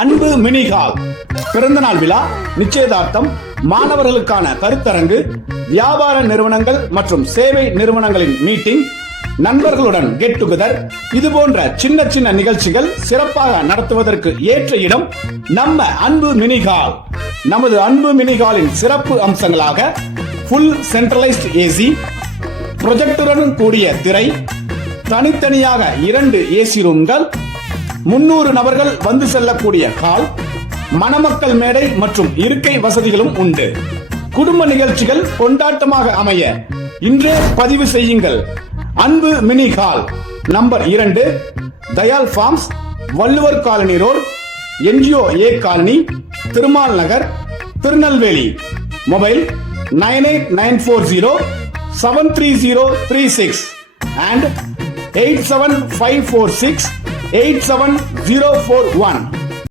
அன்பு mini hall, பிறந்தநாள் விழா, நிச்சயதார்த்தம், மாணவர்களுக்கான கருத்தரங்கு, வியாபார நிறுவனங்கள் மற்றும் சேவை நிறுவனங்களின் மீட்டிங், நண்பர்களுடன் கெட் டுகெதர், இது போன்ற சின்ன சின்ன நிகழ்ச்சிகள் சிறப்பாக நடத்துவதற்கு ஏற்ற இடம் நம்ம அன்பு மினி ஹால். நமது அன்பு மினி ஹாலின் சிறப்பு அம்சங்களாக ஃபுல் சென்ட்ரலைஸ்ட் ஏசி, ப்ரொஜெக்டருடன் கூடிய திரை, தனித்தனியாக 2 ஏசி ரூம்கள், 300 நபர்கள் வந்து செல்லக்கூடிய ஹால், மணமக்கள் மேடை மற்றும் இருக்கை வசதிகளும் உண்டு. குடும்ப நிகழ்ச்சிகள் கொண்டாட்டமாக அமைய இன்றே பதிவு செய்யுங்கள். Anbu mini hall, number 2, Dayal farms, Valluvar colony road, NGO A colony, Thirumal Nagar, Tirunelveli. Mobile 9894073036 and 87546 87041.